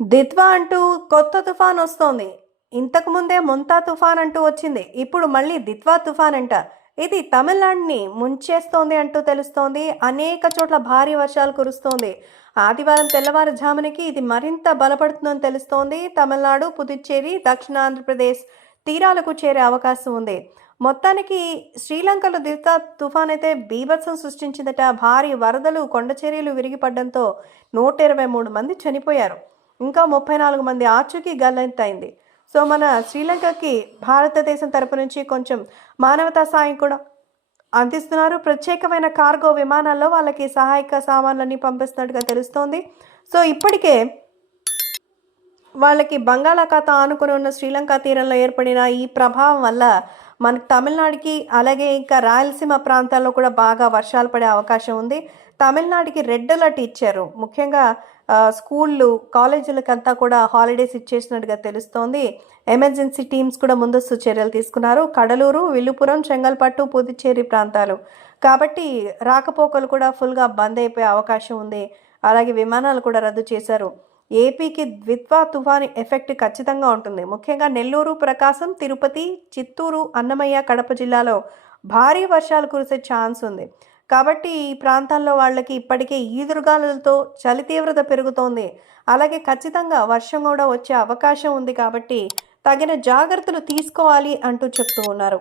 దిద్వా అంటూ కొత్త తుఫాన్ వస్తోంది. ఇంతకు ముందే తుఫాన్ అంటూ వచ్చింది. ఇప్పుడు మళ్ళీ దిత్వా తుఫాన్ అంట. ఇది తమిళనాడుని ముంచేస్తోంది అంటూ తెలుస్తోంది. అనేక చోట్ల భారీ వర్షాలు కురుస్తోంది. ఆదివారం తెల్లవారుజామునికి ఇది మరింత బలపడుతుందని తెలుస్తోంది. తమిళనాడు పుదుచ్చేరి దక్షిణ ఆంధ్రప్రదేశ్ తీరాలకు చేరే అవకాశం ఉంది. మొత్తానికి శ్రీలంకలో దిద్వా తుఫాన్ అయితే బీభత్సం సృష్టించిందట. భారీ వరదలు కొండచర్యలు విరిగిపడడంతో నూట ఇరవై మూడు మంది చనిపోయారు. ఇంకా ముప్పై నాలుగు మంది ఆచూకీ గల్లంతైంది. సో మన శ్రీలంకకి భారతదేశం తరపు నుంచి కొంచెం మానవతా సాయం కూడా అందిస్తున్నారు. ప్రత్యేకమైన కార్గో విమానాల్లో వాళ్ళకి సహాయక సామాన్లన్నీ పంపిస్తున్నట్టుగా తెలుస్తోంది. సో ఇప్పటికే వాళ్ళకి బంగాళాఖాతం ఆనుకుని ఉన్న శ్రీలంక తీరంలో ఏర్పడిన ఈ ప్రభావం వల్ల మనకి తమిళనాడుకి అలాగే ఇంకా రాయలసీమ ప్రాంతాల్లో కూడా బాగా వర్షాలు పడే అవకాశం ఉంది. తమిళనాడుకి రెడ్ అలర్ట్ ఇచ్చారు. ముఖ్యంగా స్కూళ్ళు కాలేజీలకంతా కూడా హాలిడేస్ ఇచ్చేసినట్టుగా తెలుస్తోంది. ఎమర్జెన్సీ టీమ్స్ కూడా ముందస్తు చర్యలు తీసుకున్నారు. కడలూరు విల్లుపురం చెంగల్పట్టు పుదుచ్చేరి ప్రాంతాలు. కాబట్టి రాకపోకలు కూడా ఫుల్గా బంద్ అయిపోయే అవకాశం ఉంది. అలాగే విమానాలు కూడా రద్దు చేశారు. ఏపీకి ద్విత్వా తుఫాను ఎఫెక్ట్ ఖచ్చితంగా ఉంటుంది. ముఖ్యంగా నెల్లూరు ప్రకాశం తిరుపతి చిత్తూరు అన్నమయ్య కడప జిల్లాలో భారీ వర్షాలు కురిసే ఛాన్స్ ఉంది. కాబట్టి ఈ ప్రాంతాల్లో వాళ్ళకి ఇప్పటికే ఈదురుగాలులతో చలి తీవ్రత పెరుగుతోంది. అలాగే ఖచ్చితంగా వర్షం కూడా వచ్చే అవకాశం ఉంది కాబట్టి తగిన జాగ్రత్తలు తీసుకోవాలి అంటూ చెప్తూ ఉన్నారు.